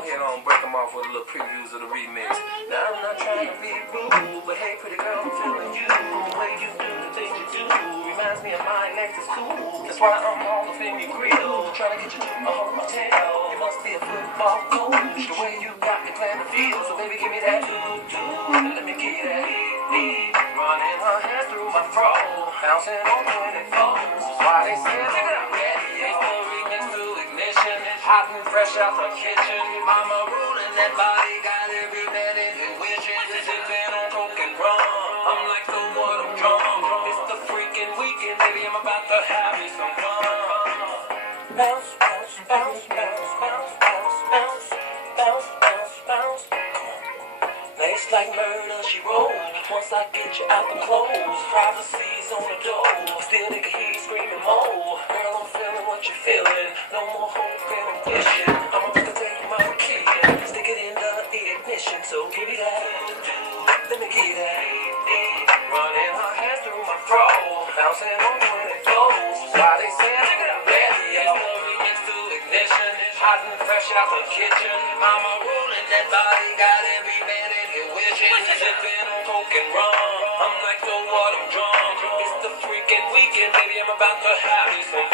go ahead and break them off with a little previews of the remix. Now I'm not trying to be rude, but hey, pretty girl, I'm feeling you. The way you do the things you do reminds me of my Lexus cool. That's why I'm all up in your grill, trying to get you to a hotel. You must be a football coach, the way you got me playing the field. So baby, give me that and let me give you that running her hair through my fro, bouncing on 24s. That's why they say, look it up, yeah, the remix to ignition, hot and fresh out the kitchen. Mama ruling that body, got every man in here wishing, sipping on coke and rum. I'm like the one, I'm drunk. It's the freaking weekend, baby, I'm about to have me some fun. Bounce, bounce, bounce, bounce, bounce, bounce, bounce, bounce, bounce, bounce. Nice like murder, she rolled. Once I get you out the clothes, privacy's on the door. Still they can hear you screaming more. Girl, I'm feeling what you're feeling. No more hope and ambition. I'm about to take my key and stick it in the ignition. So give me that, let me give you that. Running her hands through my fro, bouncing on 24s. Why they say look it up, yeah, the remix to ignition, hot and fresh out the kitchen. Mama ruling that body, got every man in here wishing, sipping on coke and rum. I'm like the water, I'm drunk. It's the freaking weekend, baby, I'm about to have me some